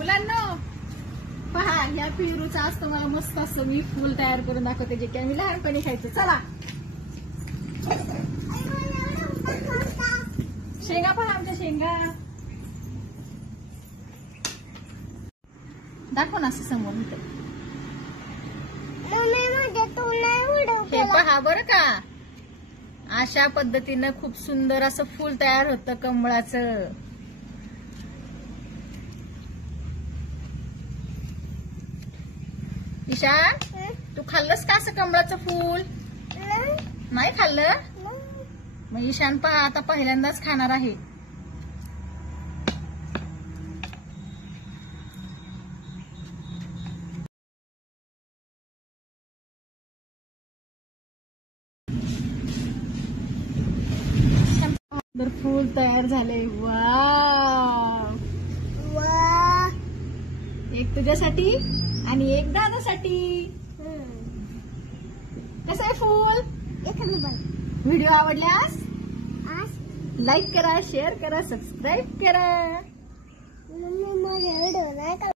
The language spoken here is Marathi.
मुलांना पहा, या पेरूचा आज तुम्हाला मस्त असं मी फुल तयार करून दाखवते, जे की आम्ही लहानपणी खायचो. चला, शेंगा पहा, आमच्या शेंगा दाखव ना असं समोर. हे पहा बरं का, अशा पद्धतीनं खूप सुंदर असं फुल तयार होतं कमळाचं. ईशान, तू खाल्लंस का असं कमळाचं फूल? नाही खाल्लं? मग ईशान पहा आता पहिल्यांदाच खाणार आहे. फूल तयार झाले. वाव, एक तुझ्यासाठी आणि एक दादासाठी. कसं आहे फूल? व्हिडिओ आवडल्यास लाईक करा, शेअर करा, सबस्क्राईब करा.